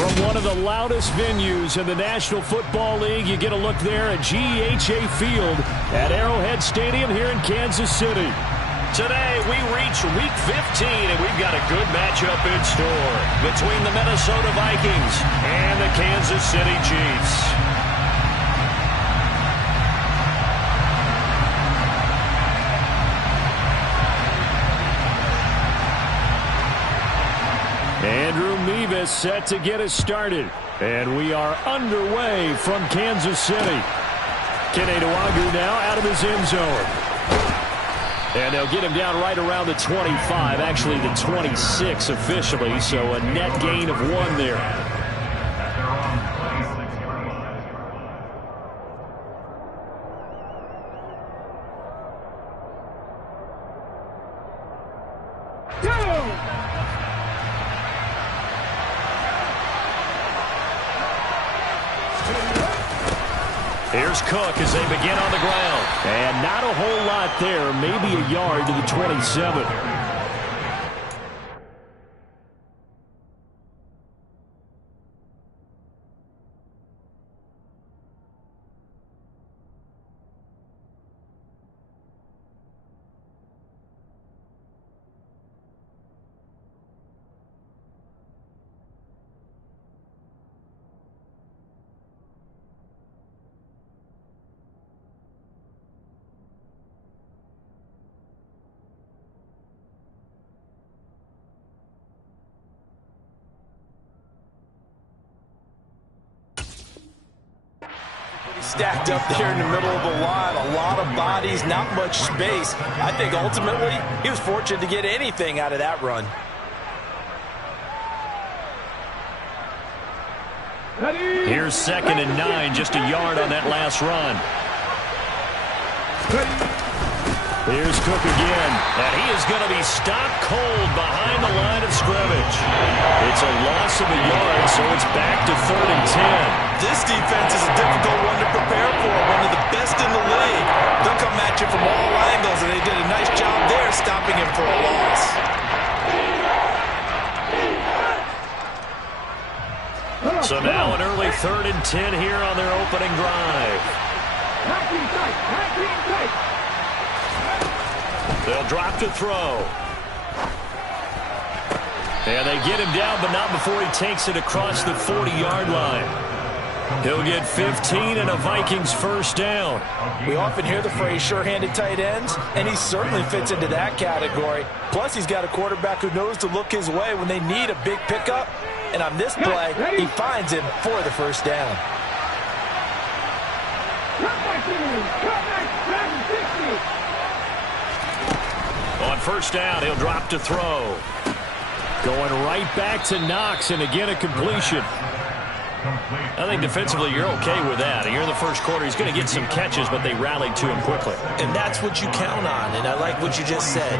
From one of the loudest venues in the National Football League, you get a look there at GEHA Field at Arrowhead Stadium here in Kansas City. Today, we reach Week 15, and we've got a good matchup in store between the Minnesota Vikings and the Kansas City Chiefs. Andrew Mevis set to get us started. And we are underway from Kansas City. Kene Nwangwu now out of his end zone. And they'll get him down right around the 25, actually the 26 officially, so a net gain of 1 there. Here's Cook as they begin on the ground. And not a whole lot there, maybe a yard to the 27. Stacked up there in the middle of the line, a lot of bodies, not much space. I think ultimately he was fortunate to get anything out of that run. Here's 2nd and 9, just a yard on that last run. Here's Cook again, and he is going to be stopped cold behind the line of scrimmage. It's a loss of a yard, so it's back to 3rd and 10. This defense is a difficult one to prepare for, one of the best in the league. They'll come at you from all angles, and they did a nice job there stopping him for a loss. So now an early 3rd and 10 here on their opening drive. They'll drop to throw. And they get him down, but not before he takes it across the 40-yard line. He'll get 15 and a Vikings first down. We often hear the phrase sure-handed tight ends, and he certainly fits into that category. Plus, he's got a quarterback who knows to look his way when they need a big pickup. And on this play, he finds him for the first down. On first down, he'll drop to throw. Going right back to Knox, and again a completion. I think defensively you're okay with that. Here in the first quarter, he's going to get some catches, but they rallied to him quickly. And that's what you count on, and I like what you just said.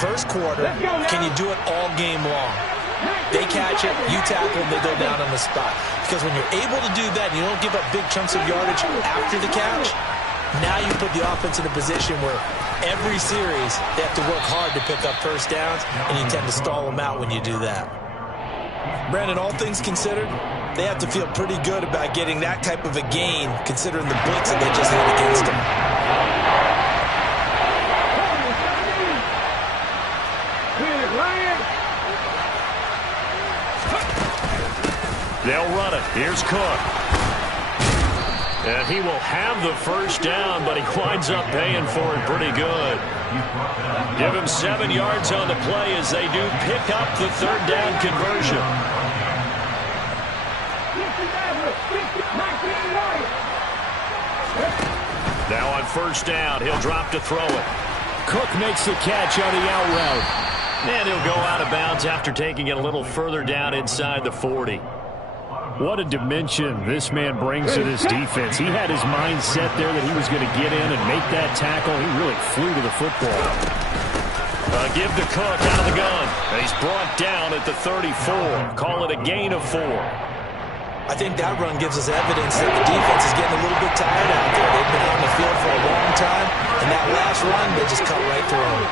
First quarter, can you do it all game long? They catch it, you tackle them, they go down on the spot. Because when you're able to do that, and you don't give up big chunks of yardage after the catch, now you put the offense in a position where every series they have to work hard to pick up first downs, and you tend to stall them out when you do that. Brandon, all things considered, they have to feel pretty good about getting that type of a gain, considering the blitz that they just had against them. They'll run it. Here's Cook. And he will have the first down, but he winds up paying for it pretty good. Give him 7 yards on the play as they do pick up the 3rd down conversion. Now on first down, he'll drop to throw it. Cook makes the catch on the out route. And he'll go out of bounds after taking it a little further down inside the 40. What a dimension this man brings to this defense. He had his mind set there that he was going to get in and make that tackle. He really flew to the football. Give to Cook out of the gun. And he's brought down at the 34. Call it a gain of 4. I think that run gives us evidence that the defense is getting a little bit tired out there. They've been on the field for a long time, and that last run, they just cut right through them.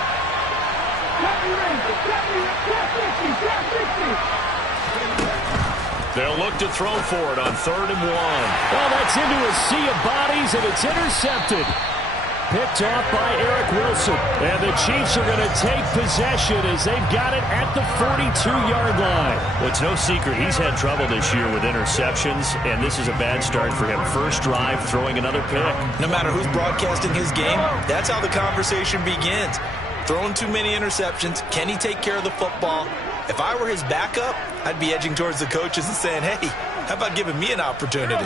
They'll look to throw for it on 3rd and 1. Well, that's into a sea of bodies, and it's intercepted. Picked off by Eric Wilson. And the Chiefs are going to take possession as they've got it at the 42-yard line. Well, it's no secret he's had trouble this year with interceptions, and this is a bad start for him. First drive, throwing another pick. No matter who's broadcasting his game, that's how the conversation begins. Throwing too many interceptions. Can he take care of the football? If I were his backup, I'd be edging towards the coaches and saying, hey, how about giving me an opportunity?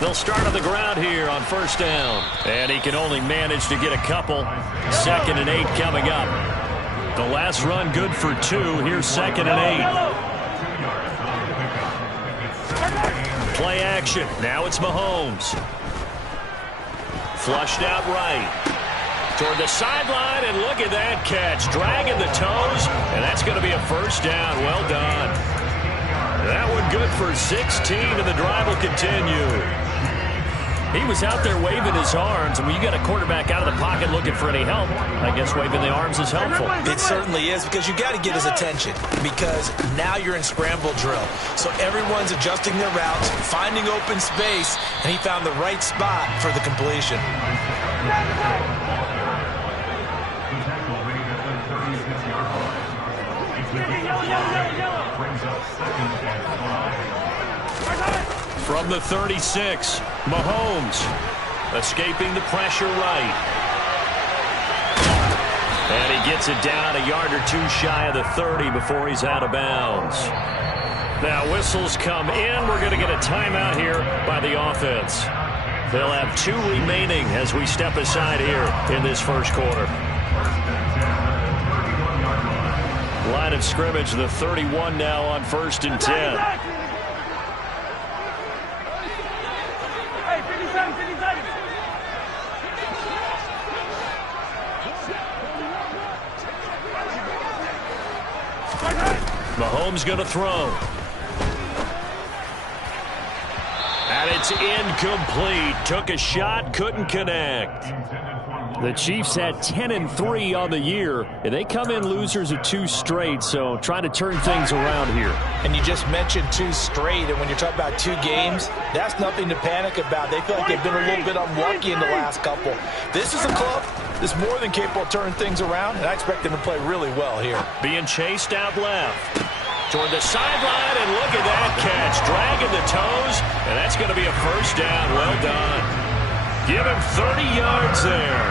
They'll start on the ground here on 1st down. And he can only manage to get a couple. 2nd and 8 coming up. The last run good for 2. Here's 2nd and 8. Play action. Now it's Mahomes. Flushed out right. Toward the sideline, and look at that catch. Dragging the toes, and that's going to be a 1st down. Well done. That one good for 16, and the drive will continue. He was out there waving his arms, and when you got a quarterback out of the pocket looking for any help, I guess waving the arms is helpful. It certainly is, because you got to get his attention, because now you're in scramble drill. So everyone's adjusting their routes, finding open space, and he found the right spot for the completion. From the 36, Mahomes escaping the pressure right. And he gets it down a yard or 2 shy of the 30 before he's out of bounds. Now whistles come in. We're going to get a timeout here by the offense. They'll have 2 remaining as we step aside here in this 1st quarter. Line of scrimmage, the 31 now on 1st and 10. Mahomes going to throw. And it's incomplete. Took a shot, couldn't connect. The Chiefs had 10-3 on the year, and they come in losers of 2 straight, so trying to turn things around here. And you just mentioned 2 straight, and when you're talking about 2 games, that's nothing to panic about. They feel like they've been a little bit unlucky in the last couple. This is a club that's more than capable of turning things around, and I expect them to play really well here. Being chased out left. Toward the sideline, and look at that catch. Dragging the toes, and that's going to be a 1st down. Well done. Give him 30 yards there.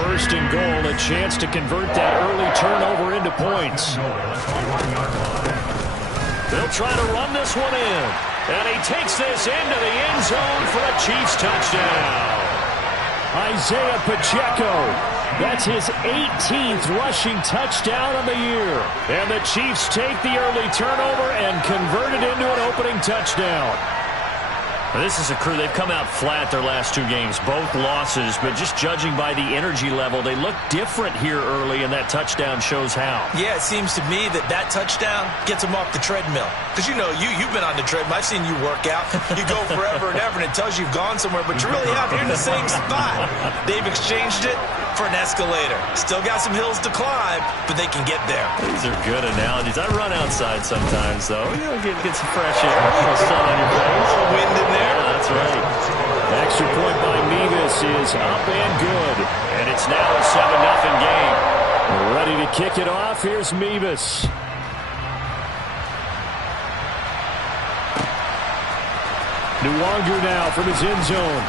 1st and goal, a chance to convert that early turnover into points. They'll try to run this one in. And he takes this into the end zone for a Chiefs touchdown. Isaiah Pacheco. That's his 18th rushing touchdown on the year. And the Chiefs take the early turnover and convert it into an opening touchdown. This is a crew, they've come out flat their last 2 games, both losses, but just judging by the energy level, they look different here early, and that touchdown shows how. Yeah, it seems to me that touchdown gets them off the treadmill. Because, you know, you've been on the treadmill. I've seen you work out. You go forever and ever, and it tells you you've gone somewhere, but you really have. You're in the same spot. They've exchanged it for an escalator. Still got some hills to climb, but they can get there. These are good analogies. I run outside sometimes, though. You know, get some fresh air, a little sun on your face. A little wind in there. Yeah, that's right. Extra point by Mevis is up and good. And it's now a 7-0 game. Ready to kick it off. Here's Mevis. Nwangu now from his end zone.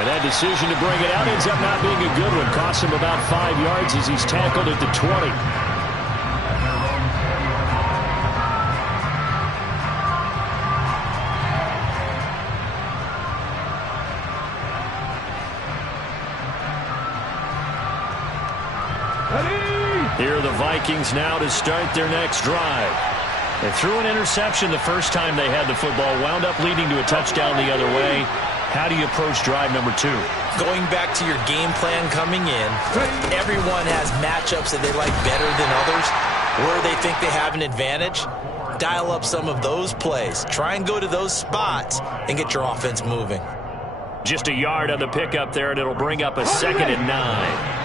And that decision to bring it out ends up not being a good one. Costs him about 5 yards as he's tackled at the 20. Here are the Vikings now to start their next drive. They threw an interception the first time they had the football, wound up leading to a touchdown the other way. How do you approach drive number 2? Going back to your game plan coming in, everyone has matchups that they like better than others. Where they think they have an advantage, dial up some of those plays. Try and go to those spots and get your offense moving. Just a yard on the pickup there, and it'll bring up a 2nd and 9.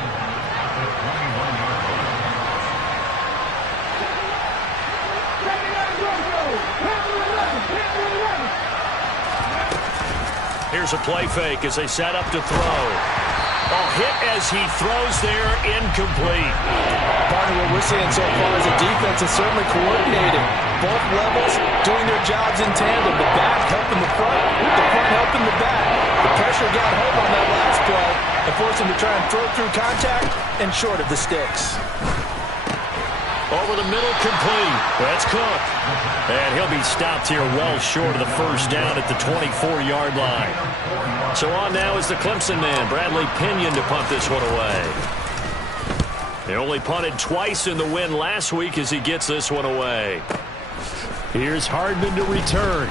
Here's a play fake as they set up to throw. Hit as he throws there, incomplete. Partner, what we're seeing so far is the defense is certainly coordinated. Both levels doing their jobs in tandem. The back helping the front helping the back. The pressure got home on that last play and forced him to try and throw through contact and short of the sticks. Over the middle, complete. That's Cook. And he'll be stopped here well short of the first down at the 24-yard line. So on now is the Clemson man, Bradley Pinion, to punt this one away. They only punted twice in the win last week as he gets this one away. Here's Hardman to return.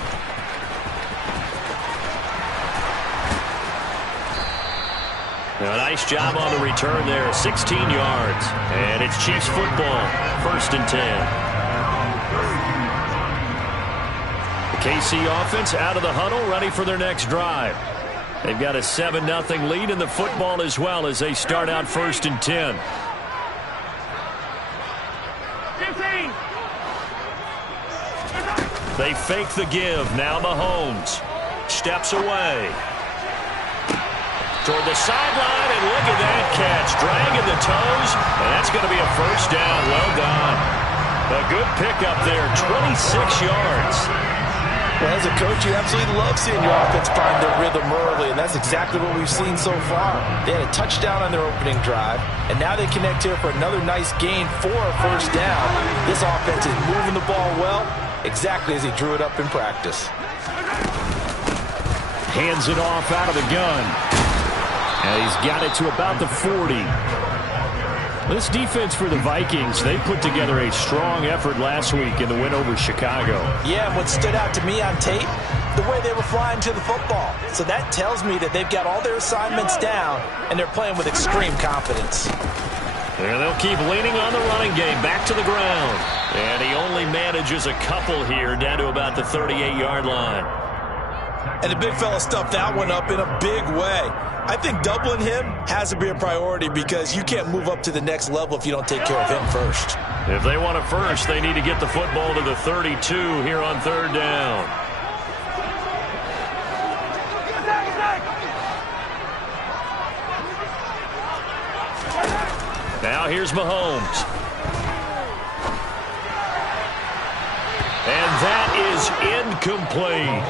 A nice job on the return there, 16 yards. And it's Chiefs football, 1st and 10. The KC offense out of the huddle, ready for their next drive. They've got a 7-0 lead in the football as well as they start out 1st and 10. 15. They fake the give. Now Mahomes steps away. Toward the sideline, and look at that catch. Dragging the toes, and that's going to be a first down. Well done. A good pickup there, 26 yards. Well, as a coach, you absolutely love seeing your offense find their rhythm early, and that's exactly what we've seen so far. They had a touchdown on their opening drive, and now they connect here for another nice gain for a first down. This offense is moving the ball well, exactly as he drew it up in practice. Hands it off out of the gun. And he's got it to about the 40. This defense for the Vikings, they put together a strong effort last week in the win over Chicago. Yeah, and what stood out to me on tape, the way they were flying to the football. So that tells me that they've got all their assignments down, and they're playing with extreme confidence. And they'll keep leaning on the running game, back to the ground. And he only manages a couple here, down to about the 38-yard line. And the big fella stuffed that one up in a big way. I think doubling him has to be a priority because you can't move up to the next level if you don't take care of him first. If they want it first, they need to get the football to the 32 here on 3rd down. Now here's Mahomes. And that is incomplete.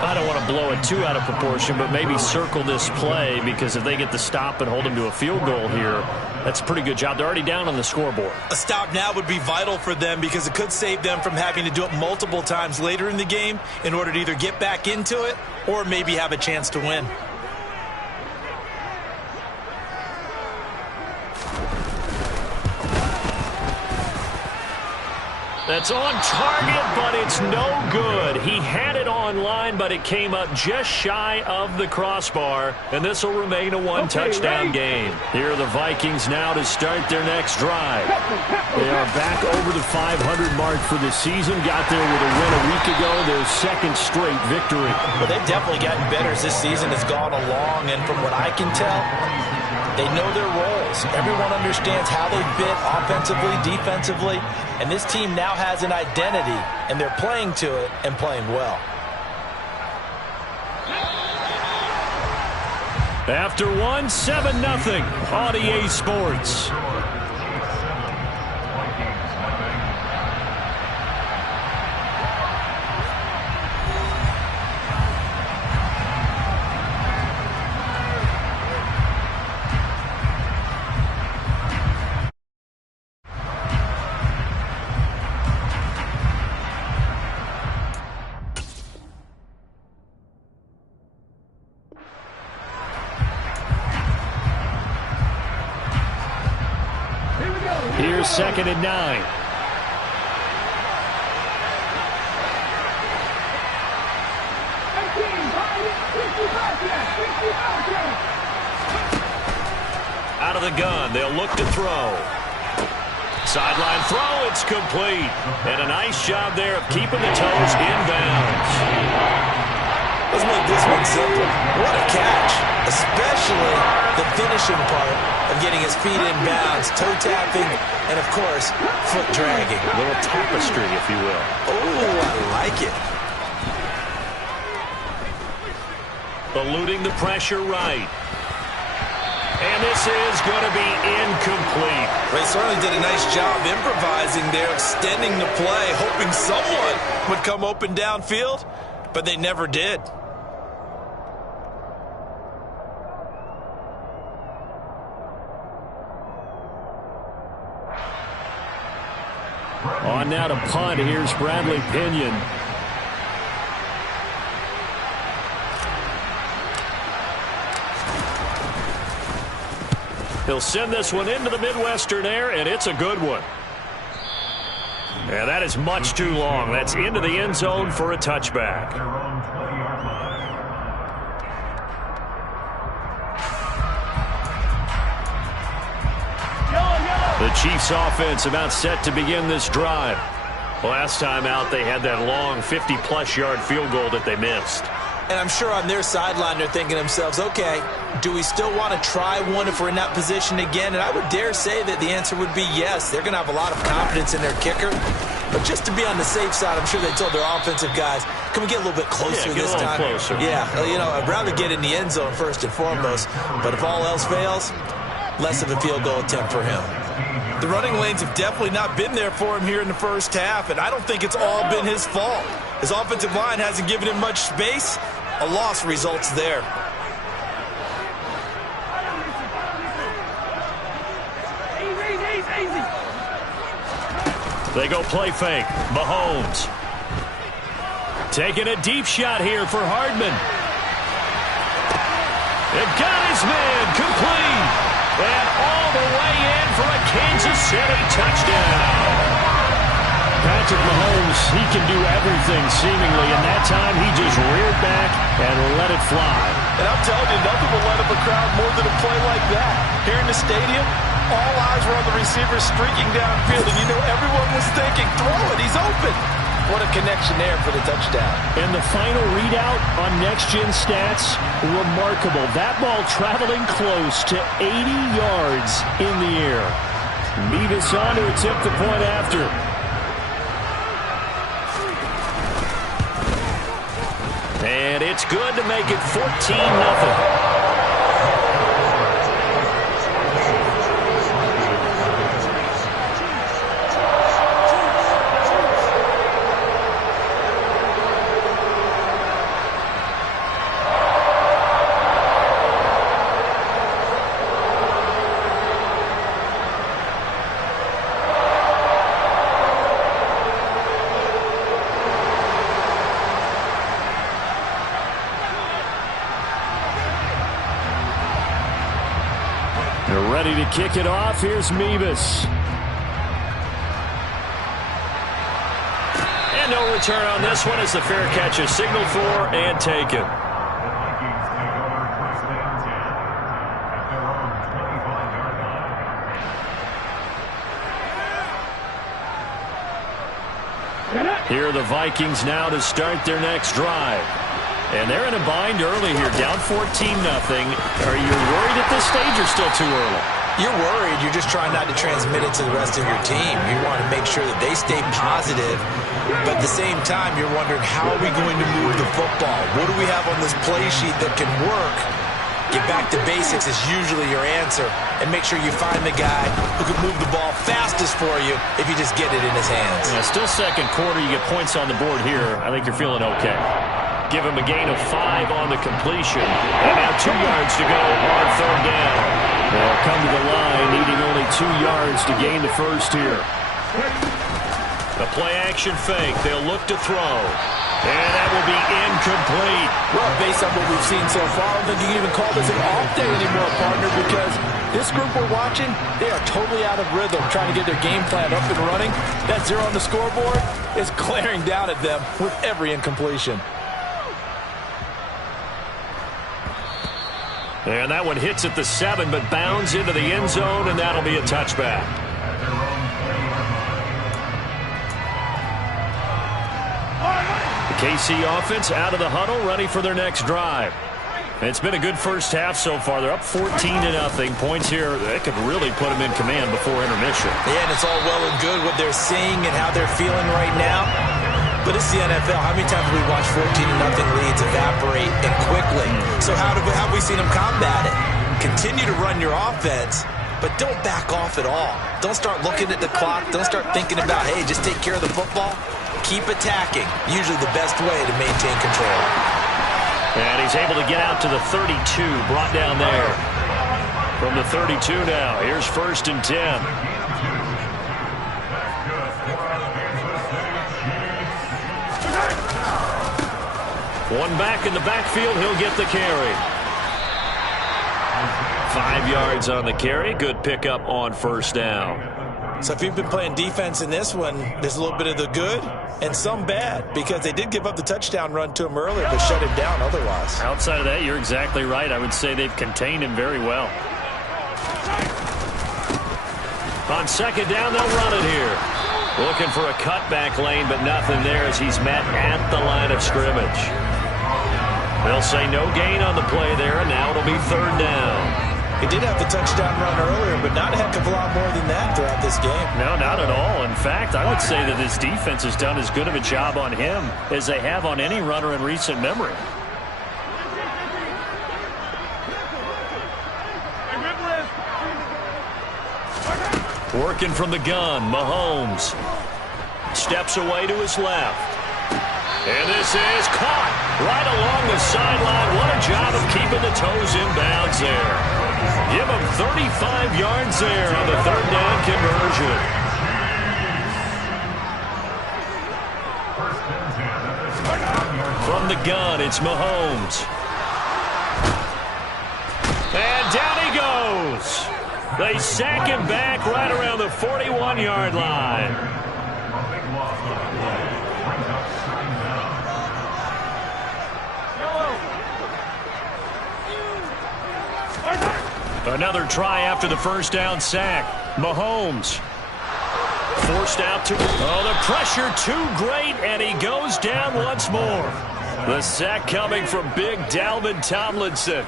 I don't want to blow it too out of proportion, but maybe circle this play because if they get the stop and hold them to a field goal here, that's a pretty good job. They're already down on the scoreboard. A stop now would be vital for them because it could save them from having to do it multiple times later in the game in order to either get back into it or maybe have a chance to win. That's on target, but it's no good. He had it on line, but it came up just shy of the crossbar, and this will remain a one-touchdown game. Here are the Vikings now to start their next drive. They are back over the 500 mark for the season. Got there with a win a week ago, their 2nd straight victory. Well, they've definitely gotten better as this season has gone along, and from what I can tell, they know their roles. Everyone understands how they fit offensively, defensively, and this team now has an identity, and they're playing to it and playing well. After one, 7-0 on EA Sports. Here's 2nd and 9. Out of the gun, they'll look to throw. Sideline throw, it's complete. And a nice job there of keeping the toes in bounds. Let's make this one simple. What a catch, especially the finishing part of getting his feet in bounds, toe tapping, and of course, foot dragging. A little tapestry, if you will. Oh, I like it. Eluding the pressure right. And this is going to be incomplete. They certainly did a nice job improvising there, extending the play, hoping someone would come open downfield, but they never did. On now to punt. Here's Bradley Pinion. He'll send this one into the Midwestern air, and it's a good one. And that is much too long. That's into the end zone for a touchback. The Chiefs offense about set to begin this drive. Last time out, they had that long 50-plus yard field goal that they missed. And I'm sure on their sideline they're thinking to themselves, okay, do we still want to try one if we're in that position again? And I would dare say that the answer would be yes. They're going to have a lot of confidence in their kicker. But just to be on the safe side, I'm sure they told their offensive guys, can we get a little bit closer this time? Closer. Yeah, you know, I'd rather get in the end zone first and foremost. But if all else fails, less of a field goal attempt for him. The running lanes have definitely not been there for him here in the first half, and I don't think it's all been his fault. His offensive line hasn't given him much space. A loss results there. They go play fake. Mahomes. Taking a deep shot here for Hardman. It got his man complete. And all the way in for a Kansas City touchdown. Patrick Mahomes, he can do everything seemingly, and that time he just reared back and let it fly. And I'm telling you, nothing will light up a crowd more than a play like that. Here in the stadium, all eyes were on the receiver streaking downfield, and you know everyone was thinking, throw it, he's open. What a connection there for the touchdown. And the final readout on Next Gen Stats, remarkable. That ball traveling close to 80 yards in the air. Mevis on to attempt the point after. And it's good to make it 14-0. They're ready to kick it off. Here's Mevis. And no return on this one as the fair catch is signaled for and taken. Here are the Vikings now to start their next drive. And they're in a bind early here, down 14-0. Are you worried at this stage or still too early? You're worried. You're just trying not to transmit it to the rest of your team. You want to make sure that they stay positive. But at the same time, you're wondering, how are we going to move the football? What do we have on this play sheet that can work? Get back to basics is usually your answer. And make sure you find the guy who can move the ball fastest for you if you just get it in his hands. Yeah, still second quarter. You get points on the board here. I think you're feeling okay. Give him a gain of 5 on the completion. And now 2 yards to go on third down. They'll come to the line, needing only 2 yards to gain the first here. The play-action fake. They'll look to throw. And that will be incomplete. Well, based on what we've seen so far, I don't think you can even call this an off day anymore, partner, because this group we're watching, they are totally out of rhythm, trying to get their game plan up and running. That 0 on the scoreboard is glaring down at them with every incompletion. And that one hits at the 7, but bounds into the end zone, and that'll be a touchback. The KC offense out of the huddle, ready for their next drive. It's been a good first half so far. They're up 14-0. Points here, they could really put them in command before intermission. Yeah, and it's all well and good what they're seeing and how they're feeling right now. But it's the NFL. How many times have we watched 14-0 leads evaporate and quickly? So how have we seen them combat it? Continue to run your offense, but don't back off at all. Don't start looking at the clock. Don't start thinking about, hey, just take care of the football. Keep attacking. Usually the best way to maintain control. And he's able to get out to the 32, brought down there. From the 32 now, here's 1st and 10. One back in the backfield, he'll get the carry. 5 yards on the carry, good pickup on 1st down. So if you've been playing defense in this one, there's a little bit of the good and some bad, because they did give up the touchdown run to him earlier, but shut him down otherwise. Outside of that, you're exactly right. I would say they've contained him very well. On 2nd down, they'll run it here. Looking for a cutback lane, but nothing there as he's met at the line of scrimmage. They'll say no gain on the play there, and now it'll be 3rd down. He did have the touchdown run earlier, but not a heck of a lot more than that throughout this game. No, not at all. In fact, I would say that this defense has done as good of a job on him as they have on any runner in recent memory. Working from the gun, Mahomes steps away to his left. And this is caught right along the sideline. What a job of keeping the toes in bounds there. Give him 35 yards there on the 3rd down conversion. From the gun, it's Mahomes. And down he goes. They sack him back right around the 41-yard line. Another try after the 1st down sack. Mahomes forced out to... Oh, the pressure too great, and he goes down once more. The sack coming from big Dalvin Tomlinson.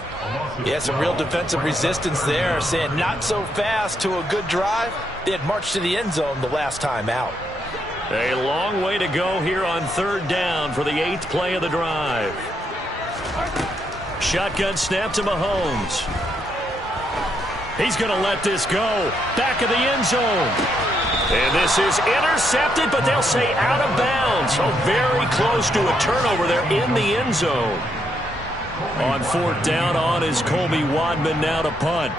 Yeah, some real defensive resistance there, saying not so fast to a good drive. They had marched to the end zone the last time out. A long way to go here on 3rd down for the 8th play of the drive. Shotgun snap to Mahomes. He's going to let this go. Back of the end zone. And this is intercepted, but they'll say out of bounds. So very close to a turnover there in the end zone. On 4th down, on is Colby Wadman now to punt.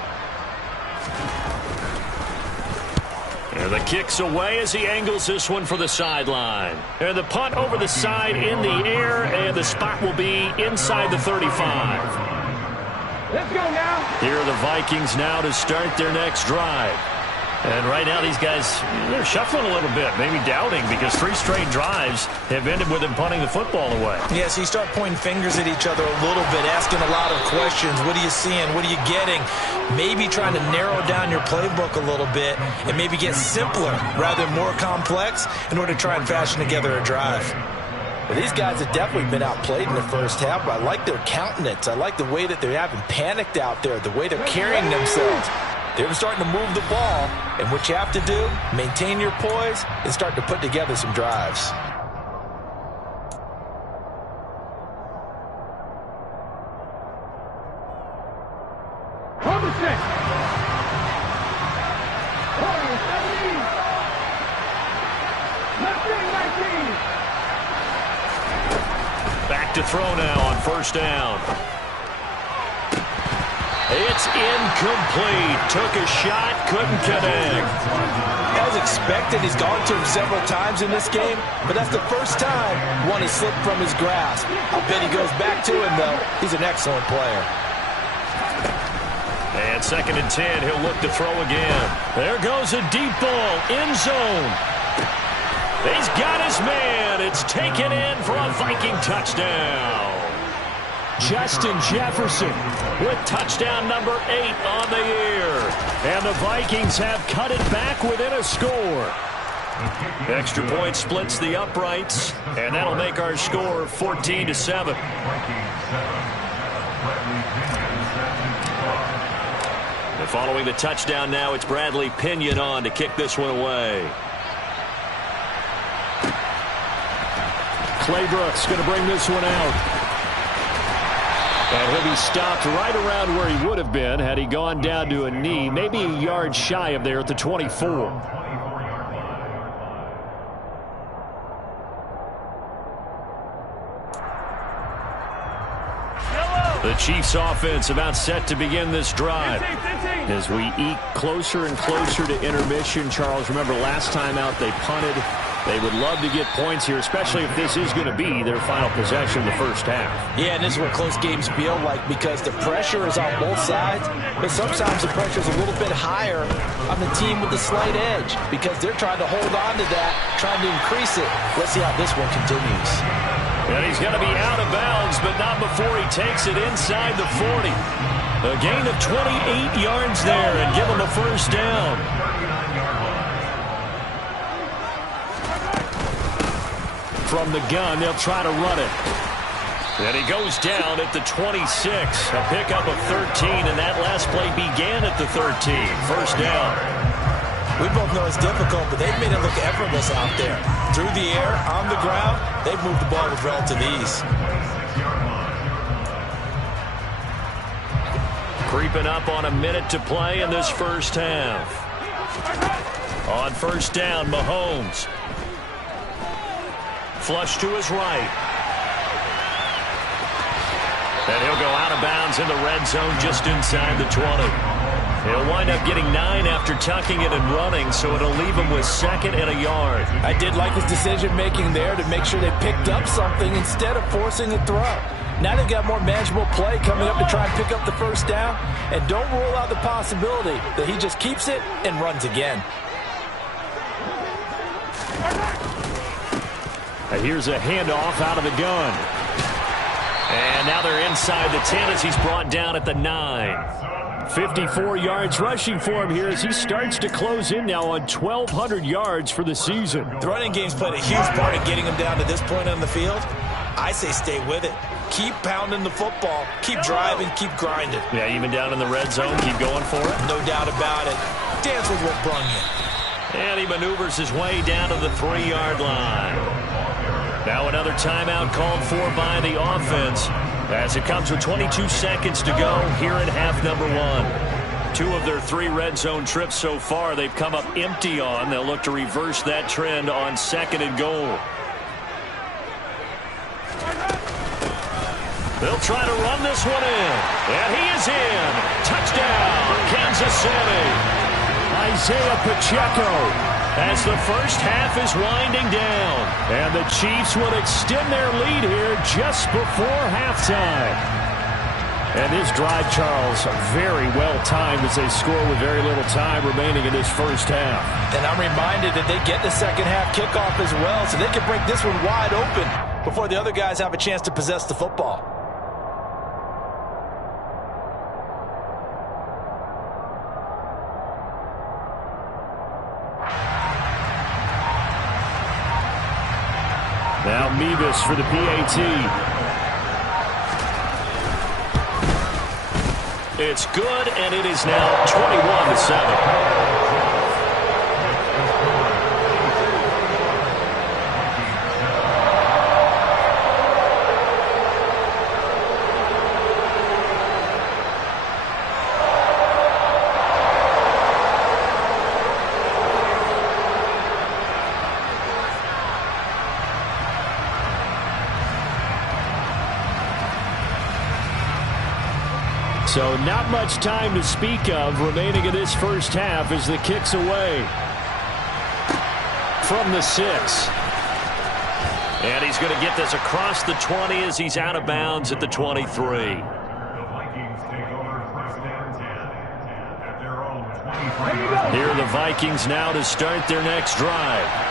And the kick's away as he angles this one for the sideline. And the punt over the side in the air, and the spot will be inside the 35. Let's go now. Here are the Vikings now to start their next drive. And right now these guys, they're shuffling a little bit, maybe doubting, because 3 straight drives have ended with them punting the football away. Yeah, so you start pointing fingers at each other a little bit, asking a lot of questions. What are you seeing? What are you getting? Maybe trying to narrow down your playbook a little bit and maybe get simpler rather than more complex in order to try and fashion together a drive. Well, these guys have definitely been outplayed in the first half, but I like their countenance. I like the way that they haven't panicked out there, the way they're carrying themselves. They're starting to move the ball, and what you have to do, maintain your poise and start to put together some drives. Back to throw now on 1st down. It's incomplete. Took a shot, couldn't connect. As expected, he's gone to him several times in this game, but that's the first time one has slipped from his grasp. I bet he goes back to him, though. He's an excellent player. And 2nd and 10, he'll look to throw again. There goes a deep ball, end zone. He's got his man. It's taken in for a Viking touchdown. Justin Jefferson With touchdown number 8 on the year. And the Vikings have cut it back within a score. Extra point splits the uprights, and that'll make our score 14-7. And following the touchdown now, it's Bradley Pinion on to kick this one away. Claybrook's going to bring this one out. And he'll be stopped right around where he would have been had he gone down to a knee, maybe a yard shy of there at the 24. The Chiefs offense about set to begin this drive. As we eke closer and closer to intermission, Charles, remember last time out they punted. They would love to get points here, especially if this is going to be their final possession of the first half. Yeah, and this is what close games feel like because the pressure is on both sides, but sometimes the pressure is a little bit higher on the team with the slight edge because they're trying to hold on to that, trying to increase it. Let's see how this one continues. And he's going to be out of bounds, but not before he takes it inside the 40. A gain of 28 yards there and give him a first down. From the gun, they'll try to run it. And he goes down at the 26. A pickup of 13, and that last play began at the 13. First down. We both know it's difficult, but they've made it look effortless out there. Through the air, on the ground, they've moved the ball with relative ease. Creeping up on a minute to play in this first half. On first down, Mahomes. Flush to his right. And he'll go out of bounds in the red zone just inside the 20. He'll wind up getting 9 after tucking it and running, so it'll leave him with 2nd and a yard. I did like his decision-making there to make sure they picked up something instead of forcing a throw. Now they've got more manageable play coming up to try and pick up the first down, and don't rule out the possibility that he just keeps it and runs again. Here's a handoff out of the gun. And now they're inside the 10 as he's brought down at the 9. 54 yards rushing for him here as he starts to close in now on 1,200 yards for the season. The running game's played a huge part in getting him down to this point on the field. I say stay with it. Keep pounding the football. Keep driving. Keep grinding. Yeah, even down in the red zone, keep going for it. No doubt about it. Dance with what brung you. And he maneuvers his way down to the 3-yard line. Now another timeout called for by the offense as it comes with 22 seconds to go here in half number 1. 2 of their 3 red zone trips so far they've come up empty on. They'll look to reverse that trend on 2nd and goal. They'll try to run this one in. And he is in. Touchdown, Kansas City. Isaiah Pacheco. As the first half is winding down. And the Chiefs will extend their lead here just before halftime. And this drive, Charles, very well timed as they score with very little time remaining in this first half. And I'm reminded that they get the second half kickoff as well, so they can break this one wide open before the other guys have a chance to possess the football. Now Mevis for the PAT. It's good, and it is now 21-7. So not much time to speak of remaining in this first half as the kick's away. From the 6. And he's going to get this across the 20 as he's out of bounds at the 23. Here are the Vikings now to start their next drive.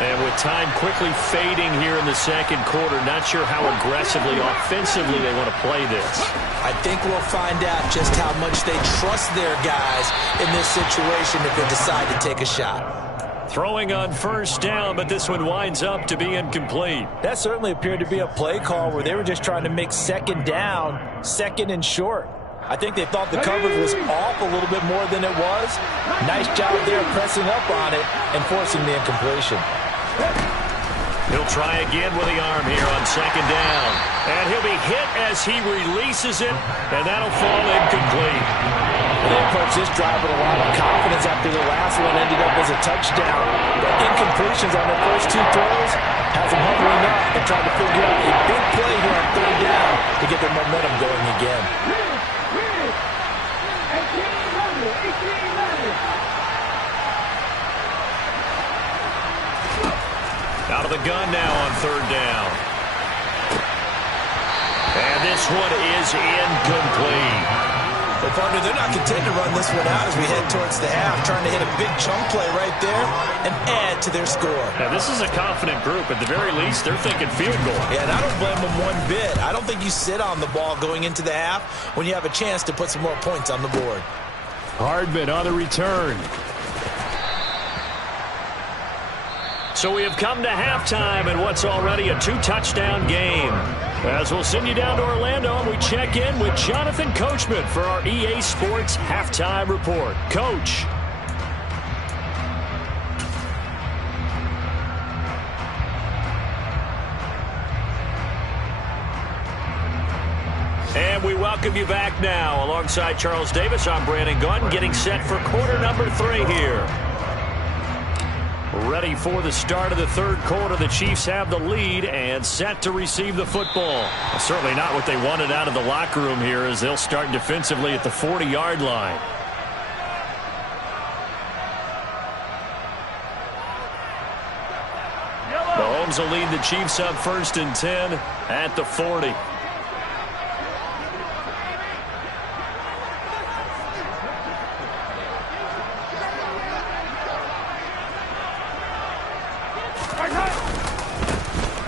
And with time quickly fading here in the second quarter, not sure how aggressively, offensively they want to play this. I think we'll find out just how much they trust their guys in this situation if they decide to take a shot. Throwing on first down, but this one winds up to be incomplete. That certainly appeared to be a play call where they were just trying to make second down, second and short. I think they thought the coverage was off a little bit more than it was. Nice job there pressing up on it and forcing the incompletion. He'll try again with the arm here on second down. And he'll be hit as he releases it, and that'll fall incomplete. They approached this drive with a lot of confidence after the last one ended up as a touchdown. The incompletions on their first 2 throws has them hovering up and trying to figure out a big play here on third down to get their momentum going again. Out of the gun now on third down. And this one is incomplete. Well, partner, they're not content to run this one out as we head towards the half, trying to hit a big chunk play right there and add to their score. Now, this is a confident group. At the very least, they're thinking field goal. Yeah, and I don't blame them one bit. I don't think you sit on the ball going into the half when you have a chance to put some more points on the board. Hardman on the return. So we have come to halftime in what's already a 2-touchdown game. As we'll send you down to Orlando, and we check in with Jonathan Coachman for our EA Sports Halftime Report. Coach. And we welcome you back now. Alongside Charles Davis, I'm Brandon Gunn, getting set for quarter number 3 here. Ready for the start of the third quarter. The Chiefs have the lead and set to receive the football. Certainly not what they wanted out of the locker room here as they'll start defensively at the 40-yard line. Mahomes will lead the Chiefs up 1st and 10 at the 40.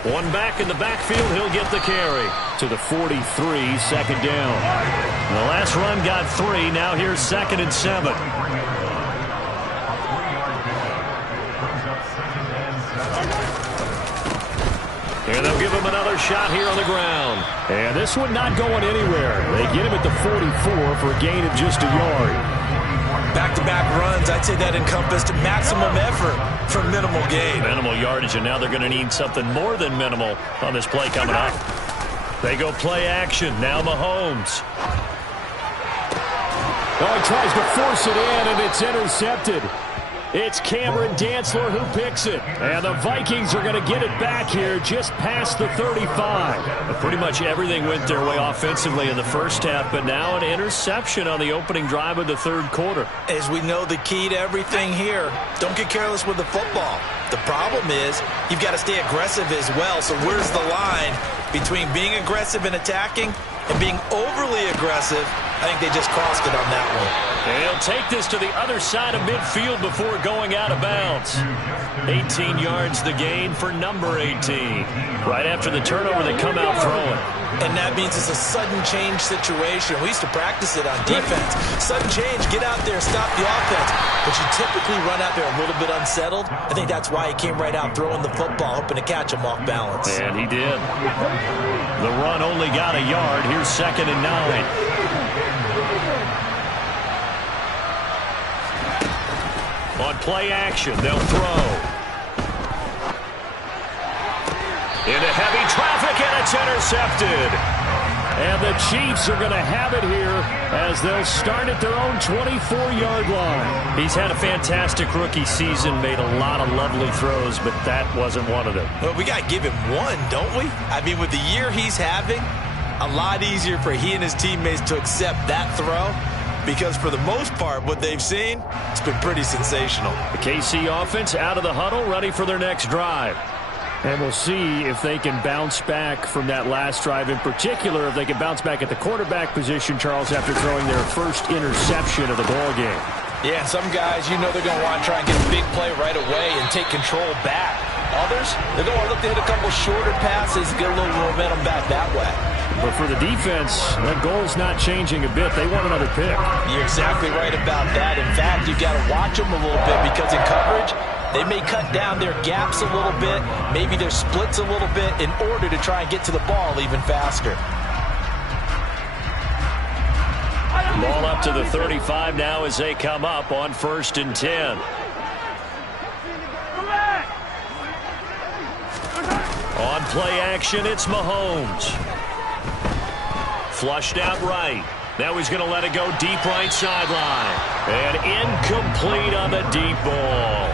One back in the backfield, he'll get the carry to the 43, second down. The last run got 3, now here's 2nd and 7. And they'll give him another shot here on the ground. And this one not going anywhere. They get him at the 44 for a gain of just a yard. Back-to-back runs, I'd say that encompassed maximum effort for minimal gain. Minimal yardage, and now they're going to need something more than minimal on this play coming up. They go play action. Now Mahomes. Oh, he tries to force it in, and it's intercepted. It's Cameron Dantzler who picks it. And the Vikings are going to get it back here just past the 35. Pretty much everything went their way offensively in the first half, but now an interception on the opening drive of the third quarter. As we know, the key to everything here, don't get careless with the football. The problem is you've got to stay aggressive as well. So where's the line between being aggressive and attacking and being overly aggressive? I think they just crossed it on that one. And he'll take this to the other side of midfield before going out of bounds. 18 yards the gain for number 18. Right after the turnover, they come out throwing. And that means it's a sudden change situation. We used to practice it on defense. Sudden change, get out there, stop the offense. But you typically run out there a little bit unsettled. I think that's why he came right out throwing the football, hoping to catch him off balance. And he did. The run only got a yard. Here's 2nd and 9. On play action, they'll throw. Into heavy traffic, and it's intercepted. And the Chiefs are going to have it here as they'll start at their own 24-yard line. He's had a fantastic rookie season, made a lot of lovely throws, but that wasn't one of them. Well, we got to give him one, don't we? I mean, with the year he's having, a lot easier for he and his teammates to accept that throw, because for the most part, what they've seen, it's been pretty sensational. The KC offense out of the huddle, ready for their next drive. And we'll see if they can bounce back from that last drive. In particular, if they can bounce back at the quarterback position, Charles, after throwing their first interception of the ball game. Yeah, and some guys, you know they're going to want to try and get a big play right away and take control back. Others, they're going to look to hit a couple shorter passes, get a little momentum back that way. But for the defense, that goal's not changing a bit. They want another pick. You're exactly right about that. In fact, you've got to watch them a little bit, because in coverage, they may cut down their gaps a little bit, maybe their splits a little bit, in order to try and get to the ball even faster. Ball up to the 35 now as they come up on 1st and 10. On play action, it's Mahomes. Flushed out right. Now he's going to let it go deep right sideline. And incomplete on the deep ball.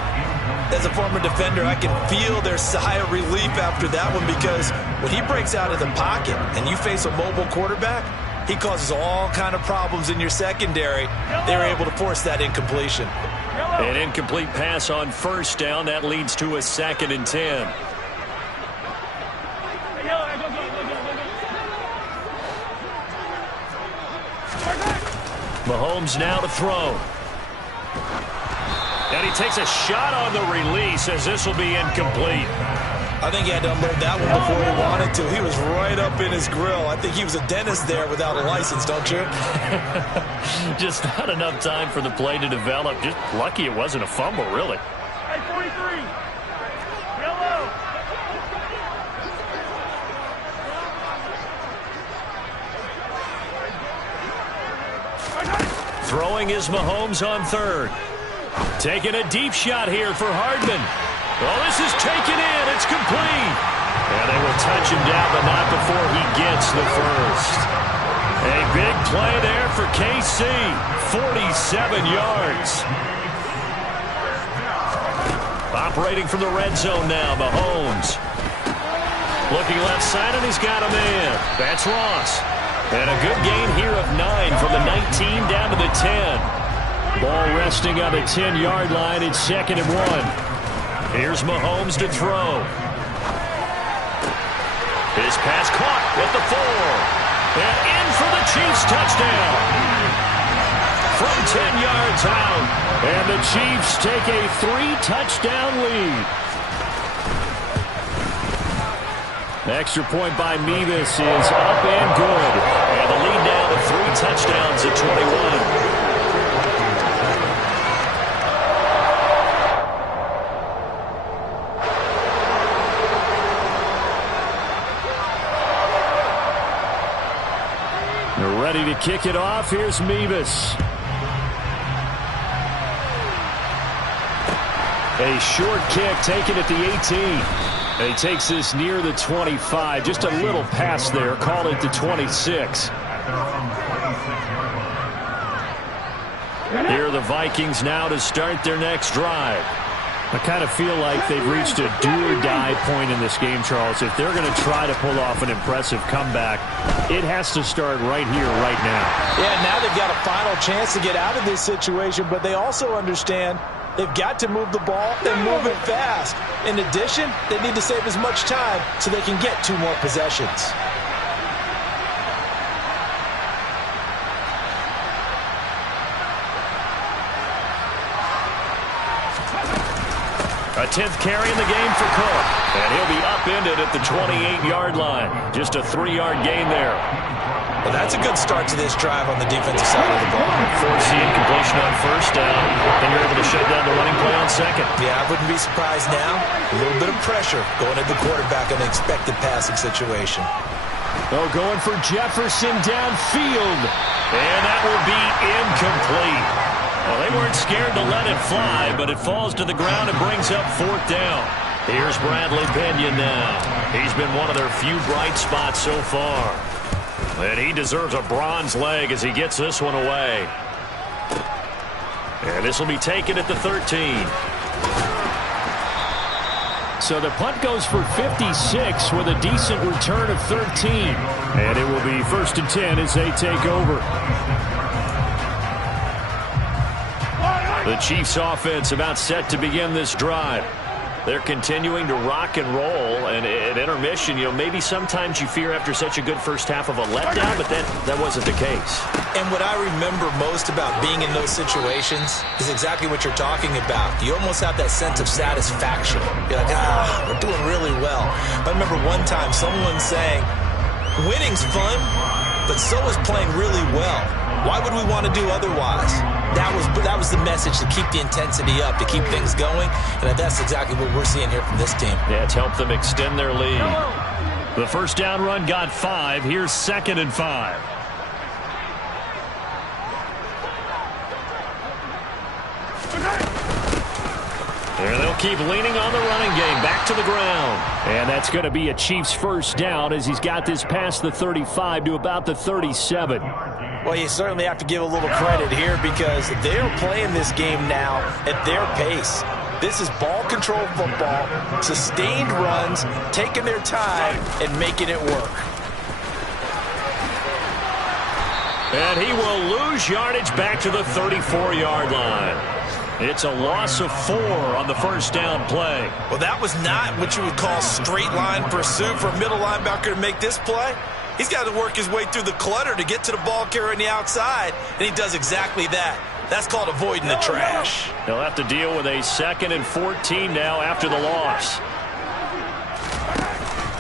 As a former defender, I can feel their sigh of relief after that one, because when he breaks out of the pocket and you face a mobile quarterback, he causes all kind of problems in your secondary. They were able to force that incompletion. An incomplete pass on 1st down. That leads to a 2nd and 10. Mahomes now to throw. And he takes a shot on the release, as this will be incomplete. I think he had to unload that one before he wanted to. He was right up in his grill. I think he was a dentist there without a license, don't you? Just not enough time for the play to develop. Just lucky it wasn't a fumble, really. Hey, 43. Yellow. Throwing is Mahomes on 3rd. Taking a deep shot here for Hardman. Well, this is taken in. It's complete. And they will touch him down, but not before he gets the first. A big play there for KC. 47 yards. Operating from the red zone now, Mahomes. Looking left side, and he's got a man. That's Ross. And a good gain here of 9 from the 19 down to the 10. Ball resting on the 10-yard line. It's 2nd and 1. Here's Mahomes to throw. His pass caught at the 4. And in for the Chiefs touchdown. From 10 yards out. And the Chiefs take a 3-touchdown lead. Extra point by Mevis is up and good. And the lead now to 3 touchdowns at 21. They're ready to kick it off. Here's Mevis. A short kick taken at the 18. And he takes this near the 25. Just a little pass there. Call it the 26. Here are the Vikings now to start their next drive. I kind of feel like they've reached a do-or-die point in this game, Charles. If they're going to try to pull off an impressive comeback, it has to start right here, right now. Yeah, now they've got a final chance to get out of this situation, but they also understand they've got to move the ball and move it fast. In addition, they need to save as much time so they can get 2 more possessions. A 10th carry in the game for Cook. And he'll be upended at the 28-yard line. Just a 3-yard gain there. Well, that's a good start to this drive on the defensive side of the ball. Force the incompletion on 1st down. Then you're able to shut down the running play on 2nd. Yeah, I wouldn't be surprised now. A little bit of pressure going at the quarterback in an expected passing situation. Oh, going for Jefferson downfield. And that will be incomplete. Well, they weren't scared to let it fly, but it falls to the ground and brings up 4th down. Here's Bradley Pinion now. He's been one of their few bright spots so far. And he deserves a bronze leg as he gets this one away. And this will be taken at the 13. So the punt goes for 56 with a decent return of 13. And it will be 1st and 10 as they take over. The Chiefs offense about set to begin this drive. They're continuing to rock and roll, and at intermission, maybe sometimes you fear after such a good first half of a letdown, but that wasn't the case. And what I remember most about being in those situations is exactly what you're talking about. You almost have that sense of satisfaction. You're like, we're doing really well. I remember one time someone saying, winning's fun, but so is playing really well. Why would we want to do otherwise? That was the message, to keep the intensity up, to keep things going, and that's exactly what we're seeing here from this team. Yeah, it's helped them extend their lead. The first down run got 5. Here's 2nd and 5. There they'll keep leaning on the running game. Back to the ground. And that's going to be a Chiefs first down as he's got this past the 35 to about the 37. Well, you certainly have to give a little credit here because they're playing this game now at their pace. This is ball control football, sustained runs, taking their time and making it work. And he will lose yardage back to the 34-yard line. It's a loss of 4 on the first down play. Well, that was not what you would call straight line pursuit for a middle linebacker to make this play. He's got to work his way through the clutter to get to the ball carrier on the outside, and he does exactly that. That's called avoiding the trash. He'll have to deal with a 2nd and 14 now after the loss.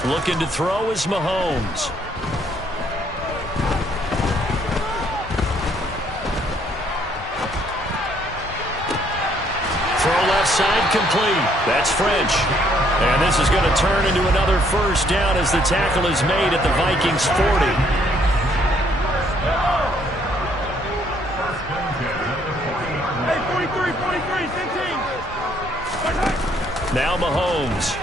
Looking to throw is Mahomes. Throw left side complete. That's French. And this is going to turn into another first down as the tackle is made at the Vikings 40. Hey, 43, 15. Now Mahomes.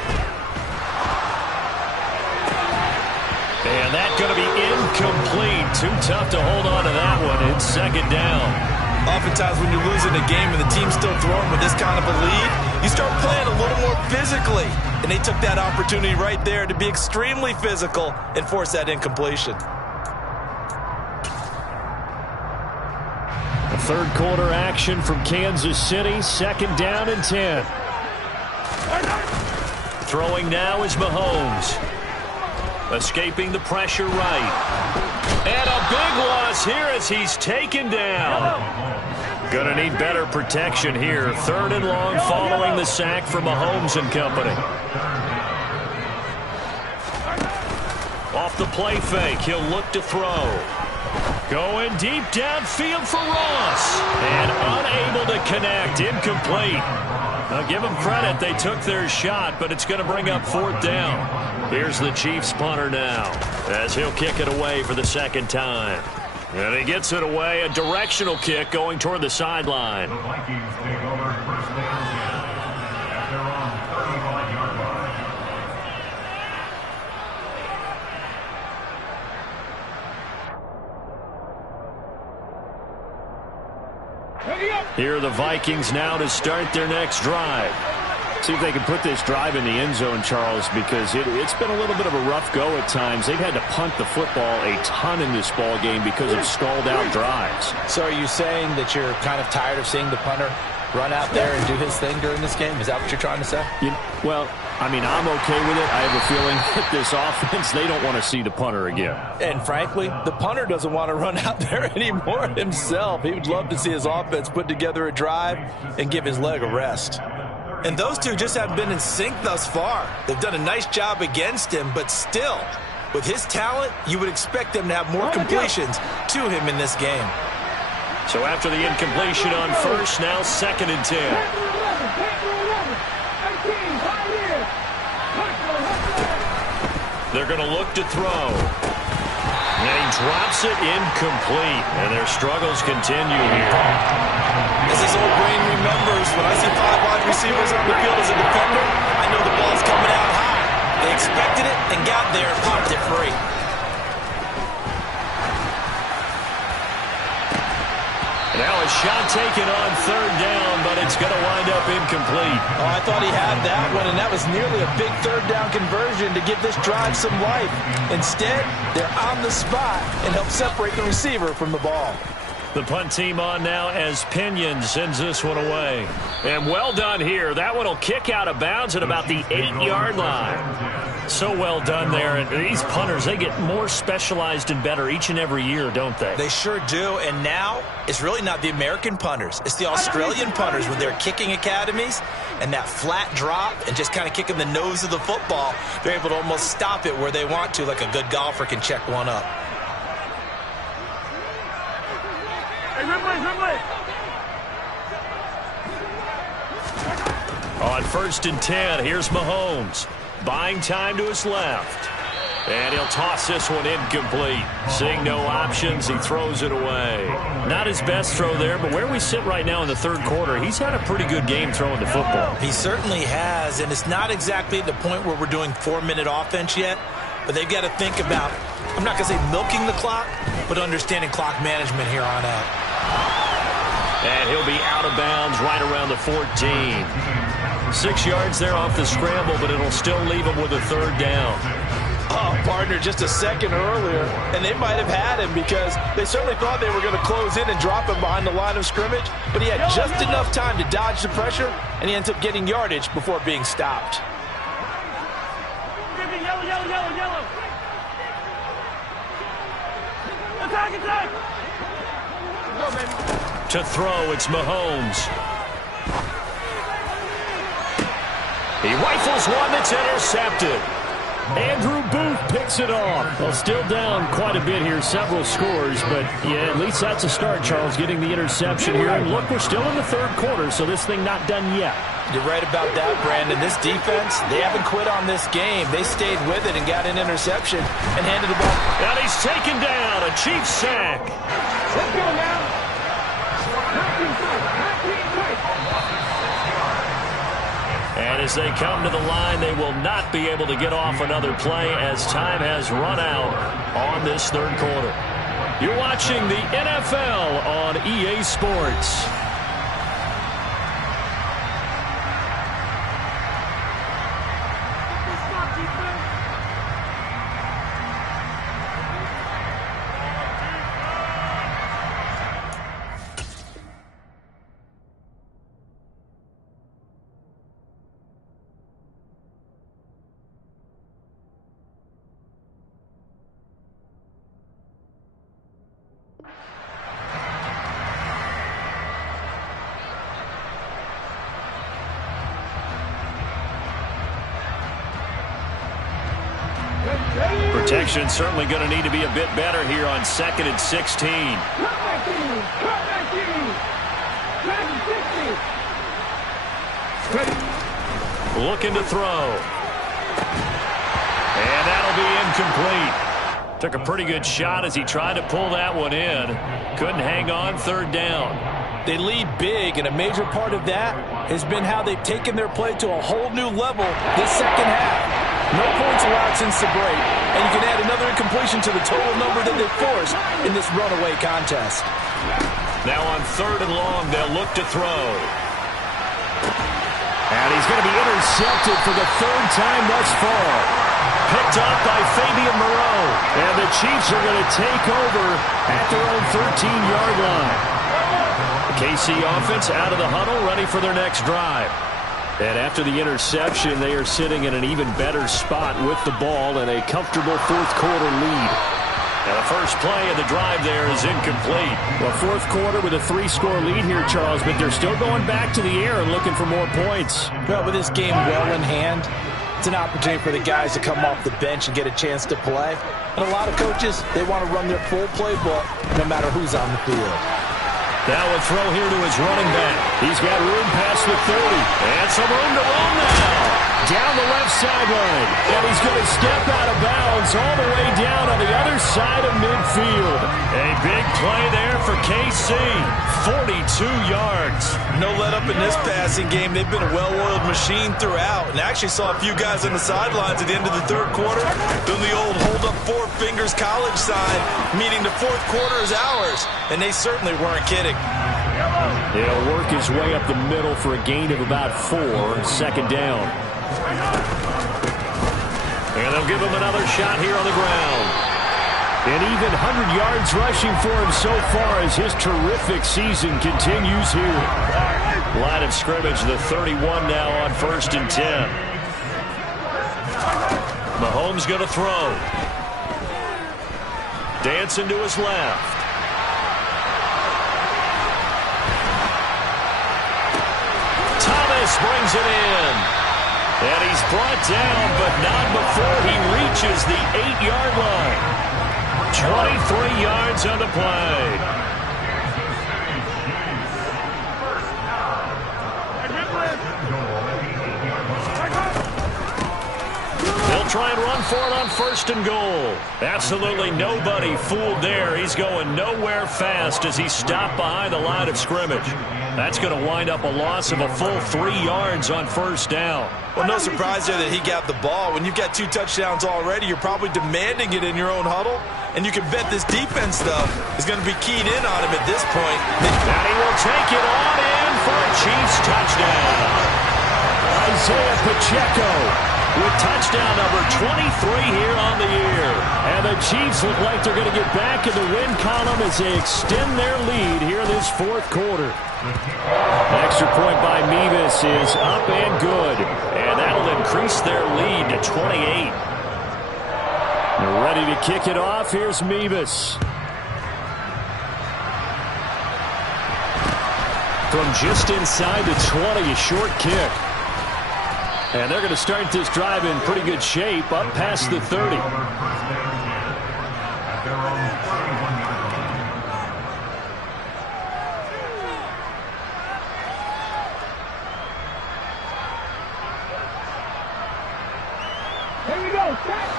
And that's going to be incomplete. Too tough to hold on to that one. It's 2nd down. Oftentimes when you're losing a game and the team's still throwing with this kind of a lead, you start playing a little more physically. And they took that opportunity right there to be extremely physical and force that incompletion. A third quarter action from Kansas City. 2nd down and 10. Throwing now is Mahomes. Escaping the pressure right. And a big loss here as he's taken down. Going to need better protection here. 3rd and long following the sack from Mahomes and company. Off the play fake, he'll look to throw. Going deep downfield for Ross. And unable to connect. Incomplete. Now give them credit. They took their shot, but it's going to bring up 4th down. Here's the Chiefs punter now as he'll kick it away for the 2nd time. And he gets it away. A directional kick going toward the sideline. The Vikings take over first down at their own 35-yard line. Here are the Vikings now to start their next drive. See if they can put this drive in the end zone, Charles, because it's been a little bit of a rough go at times. They've had to punt the football a ton in this ball game because of stalled-out drives. So are you saying that you're kind of tired of seeing the punter run out there and do his thing during this game? Is that what you're trying to say? Well, I mean, I'm okay with it. I have a feeling that this offense, they don't want to see the punter again. And frankly, the punter doesn't want to run out there anymore himself. He would love to see his offense put together a drive and give his leg a rest. And those two just haven't been in sync thus far. They've done a nice job against him, but still, with his talent, you would expect them to have more completions to him in this game. So after the incompletion on first, now 2nd and 10. They're going to look to throw. And he drops it incomplete. And their struggles continue here. As his old brain remembers, when I see 5 wide receivers on the field as a defender, I know the ball's coming out high. They expected it and got there and popped it free. Now a shot taken on 3rd down, but it's going to wind up incomplete. Oh, I thought he had that one, and that was nearly a big third down conversion to give this drive some life. Instead, they're on the spot and help separate the receiver from the ball. The punt team on now as Pinion sends this one away. And well done here. That one will kick out of bounds at about the 8-yard line. So well done there. And these punters, they get more specialized and better each and every year, don't they? They sure do. And now it's really not the American punters. It's the Australian punters with their kicking academies and that flat drop and just kind of kicking the nose of the football. They're able to almost stop it where they want to, like a good golfer can check one up. On 1st and 10, here's Mahomes. Buying time to his left. And he'll toss this one incomplete. Seeing no options, he throws it away. Not his best throw there, but where we sit right now in the third quarter, he's had a pretty good game throwing the football. He certainly has, and it's not exactly at the point where we're doing 4-minute offense yet, but they've got to think about, I'm not going to say milking the clock, but understanding clock management here on out. And he'll be out of bounds right around the 14. 6 yards there off the scramble, but it'll still leave him with a third down. Oh, partner, just a second earlier, and they might have had him because they certainly thought they were going to close in and drop him behind the line of scrimmage, but he had just enough time to dodge the pressure, and he ends up getting yardage before being stopped. Yellow. Attack. Go, baby. To throw, it's Mahomes. He rifles one that's intercepted. Andrew Booth picks it off. Well, still down quite a bit here, several scores, but yeah, at least that's a start, Charles, getting the interception here. And look, we're still in the third quarter, so this thing not done yet. You're right about that, Brandon. This defense, they haven't quit on this game. They stayed with it and got an interception and handed the ball. And he's taken down, a Chiefs sack. Let's go now. And as they come to the line, they will not be able to get off another play as time has run out on this third quarter. You're watching the NFL on EA Sports. Protection certainly going to need to be a bit better here on 2nd and 16. Looking to throw. And that'll be incomplete. Took a pretty good shot as he tried to pull that one in. Couldn't hang on, third down. They lead big, and a major part of that has been how they've taken their play to a whole new level this second half. No points allowed since the break, and you can add another incompletion to the total number that they forced in this runaway contest. Now on 3rd and long, they'll look to throw. And he's going to be intercepted for the 3rd time thus far. Picked up by Fabian Moreau. And the Chiefs are going to take over at their own 13-yard line. The KC offense out of the huddle, ready for their next drive. And after the interception, they are sitting in an even better spot with the ball and a comfortable 4th quarter lead. And the first play of the drive there is incomplete. Well, 4th quarter with a 3-score lead here, Charles, but they're still going back to the air and looking for more points. Well, with this game well in hand, it's an opportunity for the guys to come off the bench and get a chance to play. And a lot of coaches, they want to run their full playbook no matter who's on the field. Now a throw here to his running back. He's got room past the 30. And some room to roam now. Down the left sideline. And he's going to step out of bounds all the way down on the other side of midfield. A big play there for KC. 42 yards. No let up in this passing game. They've been a well-oiled machine throughout. And I actually saw a few guys on the sidelines at the end of the 3rd quarter doing the old hold up 4 fingers college sign, meaning the 4th quarter is ours. And they certainly weren't kidding. He'll work his way up the middle for a gain of about 4, second down. And they'll give him another shot here on the ground. And even 100 yards rushing for him so far as his terrific season continues here. Line of scrimmage, the 31 now on 1st and 10. Mahomes going to throw. Dancing to his left. Thomas brings it in. And he's brought down, but not before he reaches the 8-yard line. 23 yards on the play. They'll try and run for it on 1st and goal. Absolutely nobody fooled there. He's going nowhere fast as he stopped behind the line of scrimmage. That's going to wind up a loss of a full 3 yards on 1st down. Well, no surprise there that he got the ball. When you've got 2 touchdowns already, you're probably demanding it in your own huddle. And you can bet this defense, though, is going to be keyed in on him at this point. And he will take it on in for a Chiefs touchdown. Isaiah Pacheco with touchdown number 23 here on the year. And the Chiefs look like they're going to get back in the win column as they extend their lead here in this 4th quarter. An extra point by Mevis is up and good. And that'll increase their lead to 28. They're ready to kick it off. Here's Mevis. From just inside the 20, a short kick. And they're going to start this drive in pretty good shape, up past the 30.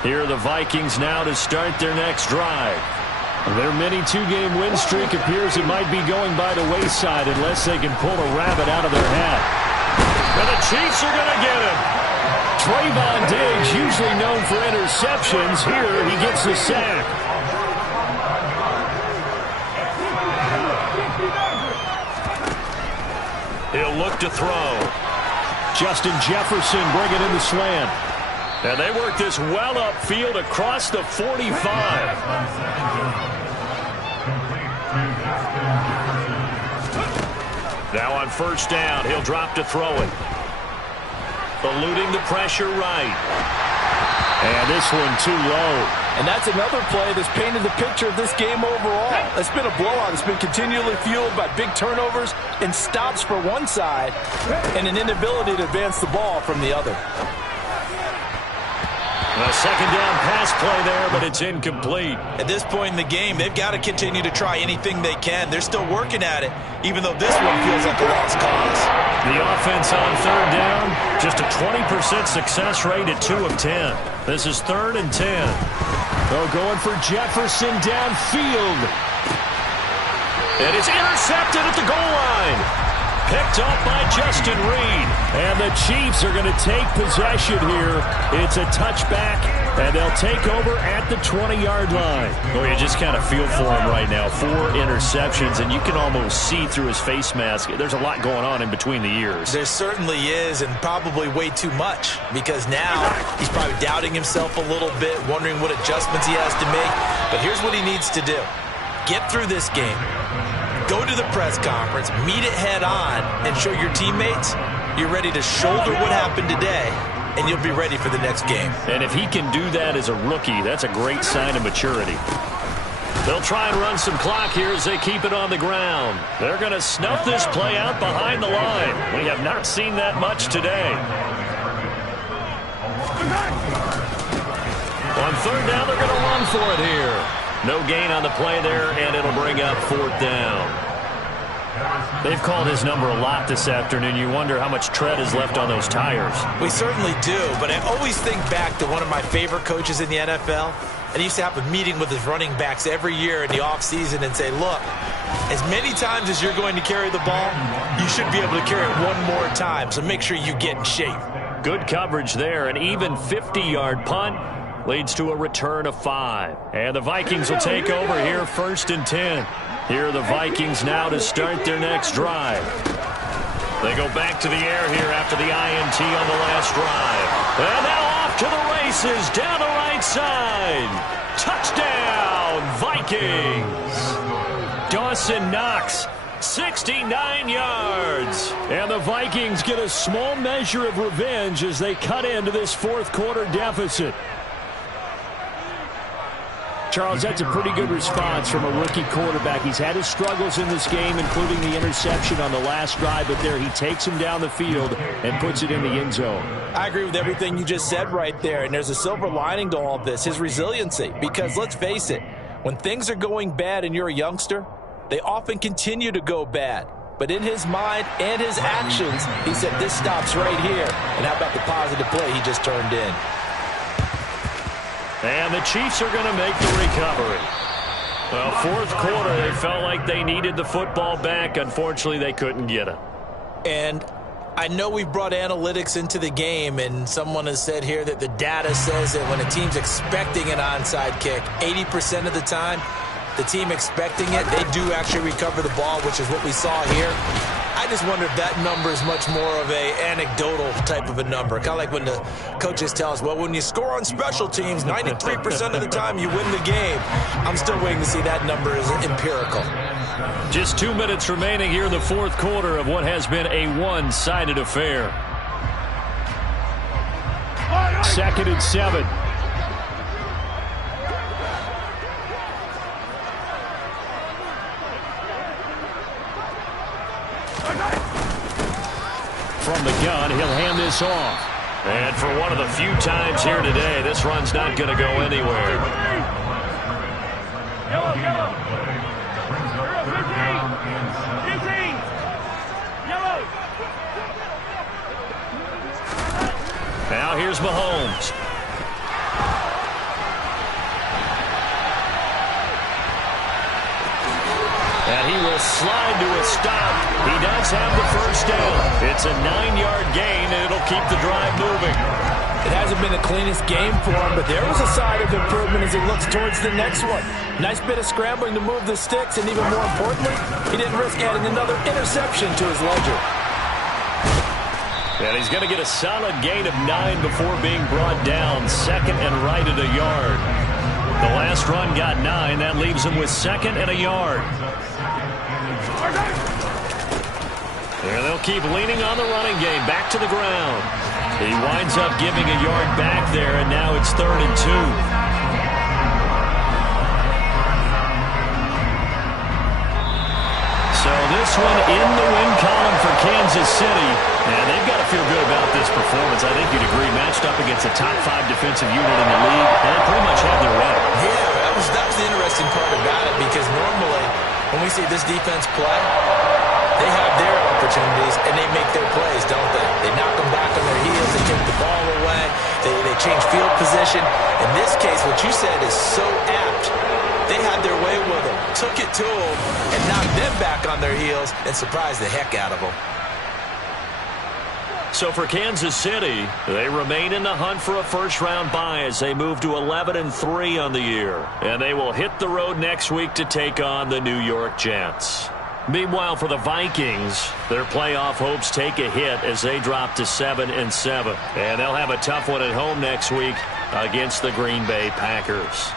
Here are the Vikings now to start their next drive. Their mini 2-game win streak appears it might be going by the wayside unless they can pull a rabbit out of their hat. And the Chiefs are going to get him. Trayvon Diggs, usually known for interceptions. Here he gets the sack. He'll look to throw. Justin Jefferson bringing in the slant. And they work this well upfield across the 45. Now on 1st down, he'll drop to throw it. Eluding the pressure right. And this one too low. And that's another play that's painted the picture of this game overall. It's been a blowout. It's been continually fueled by big turnovers and stops for one side and an inability to advance the ball from the other. A second down pass play there, but it's incomplete. At this point in the game, they've got to continue to try anything they can. They're still working at it, even though this one feels like a lost cause. The offense on 3rd down, just a 20% success rate at 2 of 10. This is 3rd and 10. They're going for Jefferson downfield. It is intercepted at the goal line. Picked up by Justin Reed. And the Chiefs are going to take possession here. It's a touchback, and they'll take over at the 20-yard line. Well, you just kind of feel for him right now. 4 interceptions, and you can almost see through his face mask. There's a lot going on in between the ears. There certainly is, and probably way too much, because now he's probably doubting himself a little bit, wondering what adjustments he has to make. But here's what he needs to do. Get through this game. Go to the press conference, meet it head on, and show your teammates you're ready to shoulder what happened today, and you'll be ready for the next game. And if he can do that as a rookie, that's a great sign of maturity. They'll try and run some clock here as they keep it on the ground. They're going to snuff this play out behind the line. We have not seen that much today. On 3rd down, they're going to run for it here. No gain on the play there, and it'll bring up 4th down. They've called his number a lot this afternoon. You wonder how much tread is left on those tires. We certainly do, but I always think back to one of my favorite coaches in the NFL. And he used to have a meeting with his running backs every year in the offseason and say, look, as many times as you're going to carry the ball, you should be able to carry it one more time, so make sure you get in shape. Good coverage there. An even 50-yard punt leads to a return of 5. And the Vikings will take over here 1st and 10. Here are the Vikings now to start their next drive. They go back to the air here after the INT on the last drive. And now off to the races down the right side. Touchdown, Vikings. Dawson Knox, 69 yards. And the Vikings get a small measure of revenge as they cut into this fourth quarter deficit. Charles, that's a pretty good response from a rookie quarterback. He's had his struggles in this game, including the interception on the last drive, but there he takes him down the field and puts it in the end zone. I agree with everything you just said right there, and there's a silver lining to all of this, his resiliency. Because let's face it, when things are going bad and you're a youngster, they often continue to go bad. But in his mind and his actions, he said, this stops right here. And how about the positive play he just turned in? And the Chiefs are going to make the recovery. Well, fourth quarter, they felt like they needed the football back. Unfortunately, they couldn't get it. And I know we've brought analytics into the game, and someone has said here that the data says that when a team's expecting an onside kick, 80% of the time, the team expecting it, they do actually recover the ball, which is what we saw here. I just wonder if that number is much more of a anecdotal type of a number. Kind of like when the coaches tell us, well, when you score on special teams, 93% of the time you win the game. I'm still waiting to see that number is empirical. Just 2 minutes remaining here in the fourth quarter of what has been a one-sided affair. 2nd and 7. From the gun, he'll hand this off. And for one of the few times here today, this run's not going to go anywhere. Yellow, yellow. 15. Yellow. Now here's Mahomes. And he will slide to a stop. He does have the first down. It's a 9-yard gain, and it'll keep the drive moving. It hasn't been the cleanest game for him, but there was a side of improvement as he looks towards the next one. Nice bit of scrambling to move the sticks, and even more importantly, he didn't risk adding another interception to his ledger. And he's going to get a solid gain of 9 before being brought down. 2nd and right at a yard. The last run got 9. That leaves him with 2nd and a yard. And they'll keep leaning on the running game. Back to the ground. He winds up giving a yard back there, and now it's 3rd and 2. So this one in the win column for Kansas City. And they've got to feel good about this performance. I think you'd agree, matched up against a top 5 defensive unit in the league, and they pretty much had their way. Yeah, that was the interesting part about it, because normally when we see this defense play, they have their opportunities and they make their plays, don't they? They knock them back on their heels, they take the ball away, they change field position. In this case, what you said is so apt. They had their way with them, took it to them, and knocked them back on their heels and surprised the heck out of them. So for Kansas City, they remain in the hunt for a first-round bye as they move to 11-3 on the year. And they will hit the road next week to take on the New York Jets. Meanwhile, for the Vikings, their playoff hopes take a hit as they drop to 7-7. And they'll have a tough one at home next week against the Green Bay Packers.